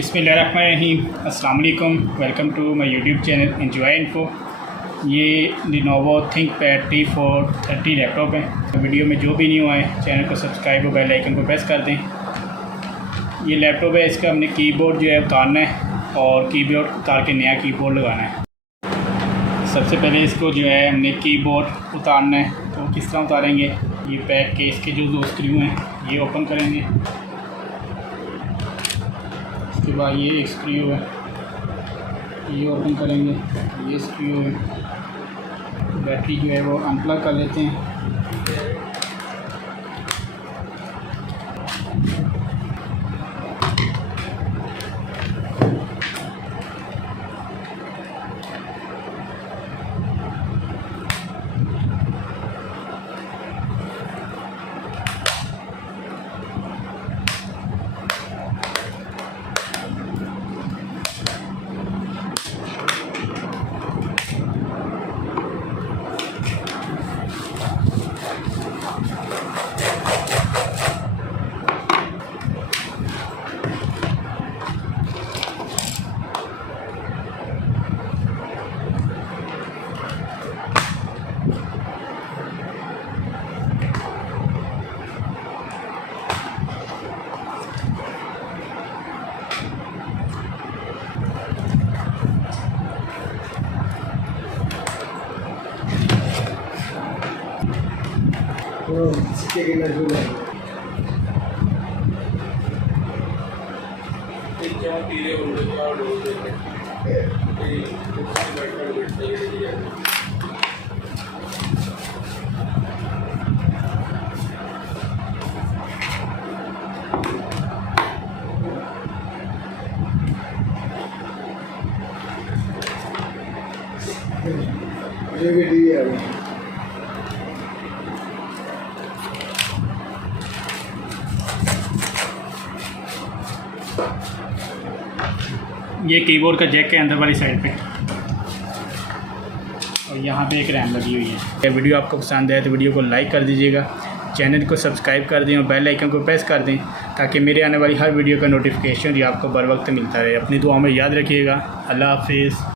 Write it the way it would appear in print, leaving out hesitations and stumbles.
बिस्मिल्लाहिर्रहमानिर्रहीम। अस्सलाम वालेकुम। Welcome to my YouTube channel enjoy info. ये लिनोवो थिंकपैड T430 लैपटॉप है। वीडियो में जो भी न्यू आए चैनल को सब्सक्राइब और बेल आइकन को प्रेस कर दें। ये लैपटॉप है, इसका हमने कीबोर्ड जो है उतारना है और कीबोर्ड उतार के नया कीबोर्ड लगाना है। सबसे पहले इसको जो है हमने कीबोर्ड उतारना है, तो किस तरह उतारेंगे। ये बैक के इसके जो दो स्क्रू हैं ये ओपन करेंगे। उसके बाद ये एक स्क्रू है, ये ओपन करेंगे। ये स्क्रू है, बैटरी जो है वो अनप्लग कर लेते हैं। ये कीबोर्ड का जैक है अंदर वाली साइड पे, और यहाँ पे एक रैम लगी हुई है। वीडियो आपको पसंद आए तो वीडियो को लाइक कर दीजिएगा, चैनल को सब्सक्राइब कर दें और बेल आइकन को प्रेस कर दें ताकि मेरे आने वाली हर वीडियो का नोटिफिकेशन जो आपको बर वक्त मिलता रहे। अपनी दुआओं में याद रखिएगा। अल्लाह हाफिज़।